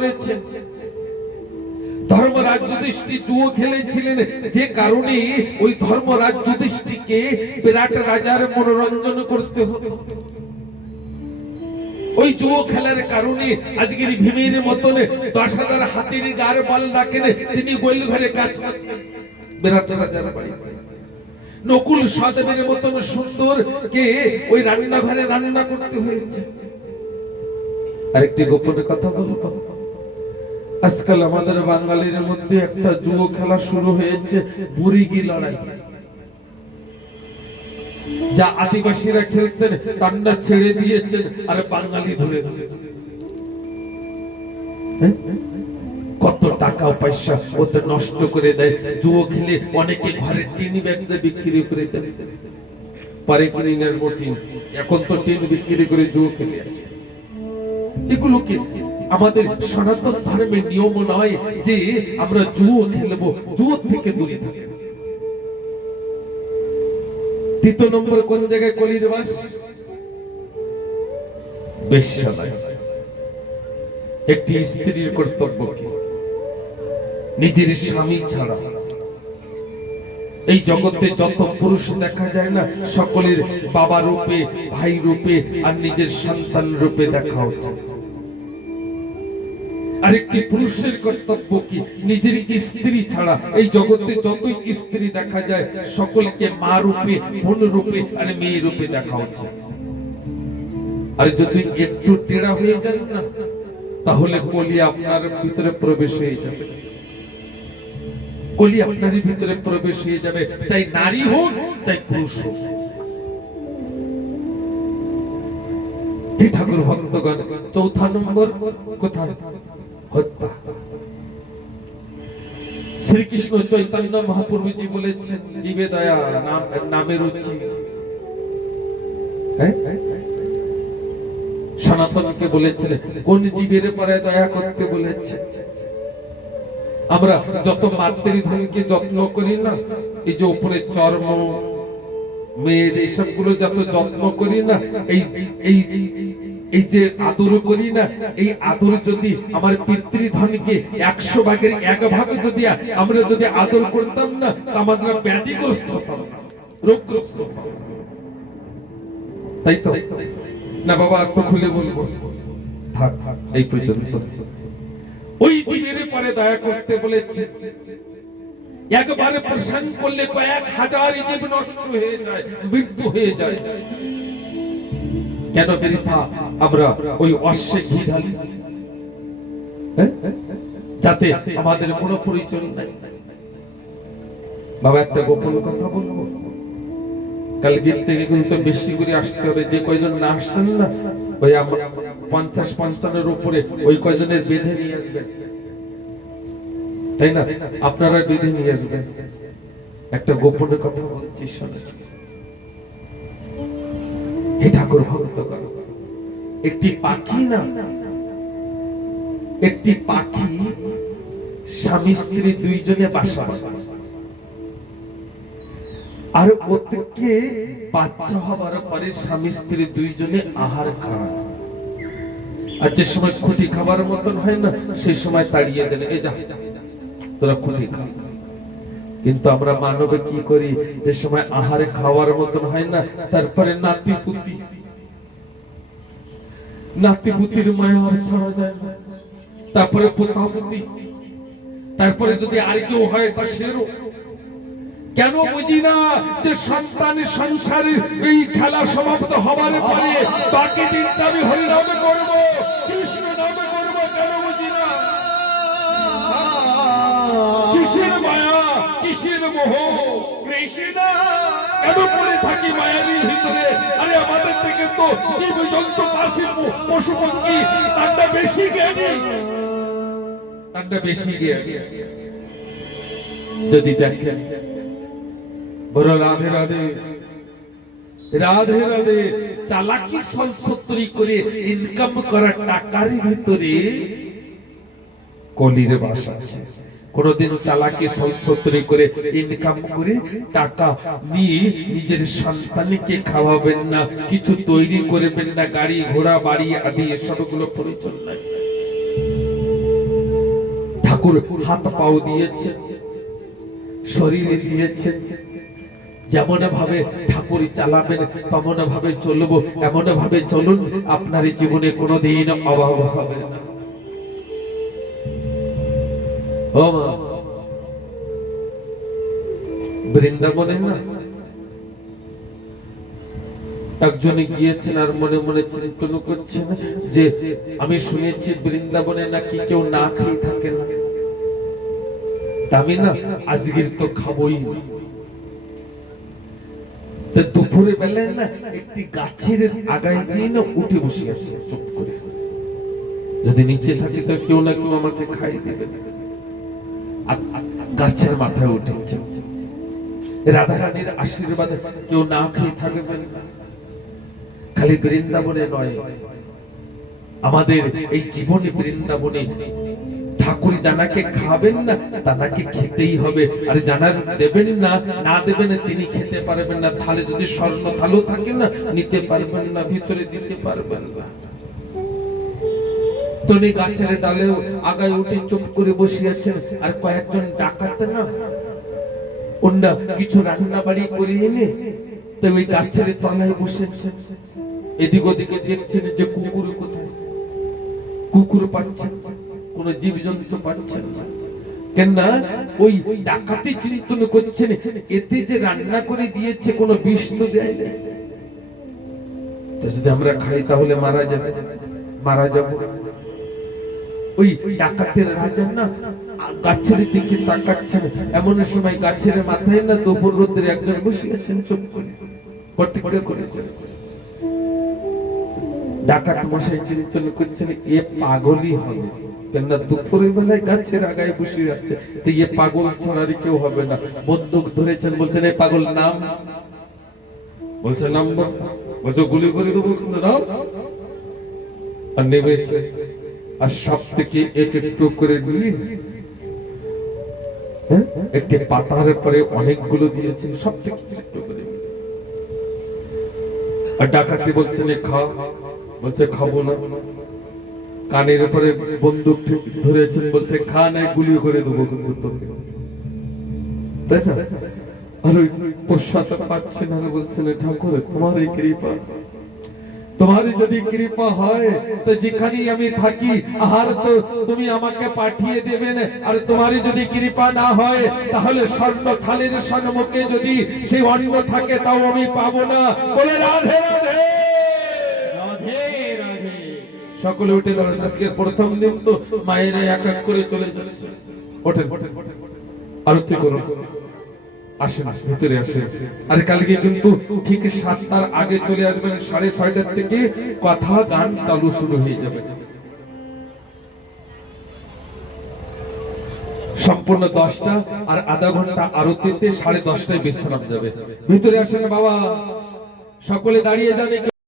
করেছেন। ধর্মরাজ যুধিষ্ঠির জুয়ো খেলেছিলেন, যে কারণে ওই ধর্মরাজ যুধিষ্ঠিরকে বিরাট রাজার মনোরঞ্জন করতে হতো। ওই জুয়ো খেলার কারণে আজকের ভীমের মতন 10,000 হাতির গার বল রাখেন, তিনি গোল ঘরে কাজ করতেন বিরাট রাজার বাড়ি। নকুল সহদেবের মতন সুন্দর কে ওই রান্নাঘরে রান্না করতে হয়েছে। আরেকটি গোপন কথা বলবো, আজকাল আমাদের বাঙালির মধ্যে একটা জুয়ো খেলা শুরু হয়েছে, বুড়িগি লড়াই। যা আদিবাসীরা খেলতেন তান্ডা ছেড়ে দিয়েছেন, আর বাঙালি ধরে কত টাকা পয়সা ওতে নষ্ট করে দেয়। জুয়ো খেলে অনেকে ঘরে টিন ব্যাগ বিক্রি করে দেয়, পারে কিনে নেব টিন, এখন তো টিন বিক্রি করে জুয়ো খেলে। এগুলো কি আমাদের সনাতন ধর্মের নিয়ম নয় যে আমরা জুয়ো খেলবো? জুয়ো থেকে দূরে থাকবো। তৃতীয় নম্বর কোন জায়গায় কলির বাস? বেশ্যালয়। একটি স্ত্রীর কর্তব্য কি? নিজের স্বামী ছাড়া এই জগতে যত পুরুষ দেখা যায় না, সকলের বাবা রূপে, ভাই রূপে আর নিজের সন্তান রূপে দেখা উচিত। আরেকটি পুরুষের কর্তব্য কি? নিজের স্ত্রী ছাড়া এই জগতে যতই স্ত্রী দেখা যায়, সকলকে মা রূপে, বোন রূপে আর মেয়ে রূপে দেখা উচিত। আর যদি একটু টেড়া হয়ে যান না, তাহলে কলি আপনার ভিতরে প্রবেশ হয়ে যাবে। কলি আপনার ভিতরে প্রবেশ হয়ে যাবে, চাই নারী হোক চাই পুরুষ হোক। হে ঠাকুর ভক্তগণ, চৌথা নম্বর কোথায়? হত্যা। শ্রীকৃষ্ণ চৈতন্য মহাপ্রভুজি বলেছেন, জীবে দয়া নামে রুচি। সনাতনকে বলেছেন কোন জীবের পরে দয়া করতে বলেছে। আমরা যত মাতৃধনকে যত্ন করি না, এই যে উপরে চর্ম, মেদ, এইসব গুলো যত যত্ন করি না, এই যে আদর করি না, এই আদর যদি আমার পিতৃধনকে 100 ভাগের 1 ভাগ যদি আমরা যদি আদর করতাম না, আমাদের ব্যাধিগ্রস্ত হতাম না, রোগগ্রস্ত হতাম। তাই তো না বাবা? একটু খুলে বলবো, থাক এই পর্যন্ত। ওই জীবের পরে দয়া করতে বলেছে। একবারে প্রশান করলে কয়েক হাজার জীব নষ্ট হয়ে যায়, মৃত্যু হয়ে যায়। কেন বৃথা আমরা ওই অশ্বে ঘি ঢালি? যাতে আমাদের কোনো পরিচয় নাই। বাবা একটা গোপন কথা বলবো, কালকে থেকে কিন্তু বেশি করে আসতে হবে। যে কয়জন না আসছেন না, ওই 50-55 উপরে ওই কয়জনের বেঁধে নিয়ে আসবেন, তাই না? আপনারা বেঁধে নিয়ে আসবেন। একটা গোপন কথা বলছি, শোনেন। হে ঠাকুর ভক্তগণ, একটি পাখি না, একটি পাখি স্বামী স্ত্রী দুইজনে বাসা বাঁধে, আর ওকে বাচ্চা হবার পরে স্বামী স্ত্রী দুইজনে আহার খায়। আর যে সময় খুঁটি খাবার মতন হয় না, সেই সময় তাড়িয়ে দেন, এই যা তোরা খুঁটি খা। কিন্তু আমরা মানবে কি করি? যে সময় আহারে খাওয়ার মতন হয় না, তারপরে নাতিপুতি, নাতিপুতির মায়া আর ছাড়া যায় না, তারপরে পোতাপুতি, তারপরে যদি আর কেউ হয় তা সেরও। কেন বুঝি না যে সন্তানের সংসারে এই খেলা সমাপ্ত হবার পরে বাকি দিনটা আমি হরিনামে করবো, কৃষ্ণ নামে করবো? কেন বুঝি না? কিসের মায়া, কিসের মোহ? কৃষ্ণ কেন পড়ে থাকি মায়ারির ভিতরে? আরে আমাদের থেকে তো জীবজন্তু, পাশে পশু পঙ্খী তারটা বেশি জ্ঞানী, তারটা বেশি জ্ঞানী। যদি দেখেন বড় রাধে রাধে রাধে রাধে চালাকি সলসত্তরি করে ইনকাম করা টাকার ভিতরে কলির বাস আছে। কোনদিন চালাকি সলসত্তরি করে ইনকাম করে টাকা নিয়ে নিজের সন্তানকে খাওয়াবেন না, কিছু তৈরি করবেন না, গাড়ি ঘোড়া বাড়ি আদি এসবগুলো পরিচয় নাই। ঠাকুর হাত পাও দিয়েছেন, শরীরে দিয়েছেন। যেমন ভাবে ঠাকুর চালাবেন তেমন ভাবে চলবো, এমন ভাবে চলুন, আপনার জীবনে কোনোদিন অভাব হবে না। ও মা, বৃন্দাবনে না একজনে গিয়েছেন আর মনে মনে চিন্তন করছেন যে আমি শুনেছি বৃন্দাবনে নাকি কেউ না খেয়ে থাকে না, আমি না আজকের তো খাবোই না। দুপুরে বেলায় না একটি গাছের আগায় দিয়ে না উঠে বসে আছে চুপ করে, যদি নিচে থাকি তো কেউ না কেউ আমাকে খাইয়ে দেবে। গাছের মাথায় উঠেছে, রাধা রানীর আশীর্বাদে কেউ না খেয়ে থাকবে না। খালি বৃন্দাবনে নয়, আমাদের এই জীবনে বৃন্দাবনে ঠাকুর জানাকে খাবেন না তানাকে খেতেই হবে, আর জানার দেবেন না, না দেবেন তিনি খেতে পারবেন না। থালে যদি স্বর্ণ থালও থাকে না নিতে পারবেন না, ভিতরে দিতে পারবেন না। তনি গাছের ডালেও আগায় উঠে চুপ করে বসে আছেন, আর কয়েকজন ডাকাত না ওরা কিছু রান্না বাড়ি করে এনে তো ওই গাছের তলায় বসেছেন। এদিক ওদিকে দেখছেন যে কুকুর কোথায়, কুকুর পাচ্ছেন, কোন জীবজন্তু পাচ্ছেন না। কেন না ওই ডাকাতি চিন্তন করছেন এতে যে রান্না করে দিয়েছে কোনো বিষ তো দেয় না, তো যদি আমরা খাই তাহলে মারা যাবে, মারা যাব। ওই ডাকাতের রাজা না গাছের দিকে তাকাচ্ছেন, এমন সময় গাছের মাথায় না দুপুর রোদ্রে একজন বসে আছেন চুপ করে, প্রতিক্রিয়া করেছেন। ডাকাত মশাই চিন্তন করছেন এ পাগলই হবে, কেননা দুপুরের বেলায় গাছের আগায় বসে আছে, তো এ পাগল ছাড়ারই কেউ হবে না। বন্দুক ধরেছেন, বলছেন এই পাগল নাম, বলছে নাম, বলছে গুলি করে দেবো কিন্তু নাম। আর নেমেছে, আর সব থেকে এক একটু করে নিয়ে একটি পাতার পরে অনেকগুলো দিয়েছেন, সব থেকে একটু করে। আর ডাকাতি বলছেন খা, বলছে খাবো না। কানের উপরে বন্দুক ধরেছেন, বলছে খা নাই গুলি করে দেবো কিন্তু তোকে, তাই না? আর ওই পশ্চাতে পাচ্ছেন আর বলছেন ঠাকুর তোমার এই কৃপা, তোমারই যদি কৃপা হয় তো যেখানেই আমি থাকি আহার তো তুমি আমাকে পাঠিয়ে দেবেন, আর তোমারই যদি কৃপা না হয় তাহলে স্বর্ণ থালের সম্মুখে যদি সেই অন্ন থাকে তাও আমি পাবো না। বলে রাধে রাধে রাধে রাধে। সকলে উঠে দাঁড়ান, আজকের প্রথম দিন তো মায়ের এক এক করে চলে যাচ্ছে। ওঠেন আরতি করুন, আসেন ভিতরে আসেন। আর কালকে কিন্তু ঠিক 7টার আগে চলে আসবেন, 6:30টার থেকে কথা গান চালু শুরু হয়ে যাবে। সম্পূর্ণ 10টা আর আধা ঘন্টা আরতিতে 10:30টায় বিশ্রাম যাবে। ভিতরে আসেন বাবা, সকলে দাঁড়িয়ে যান।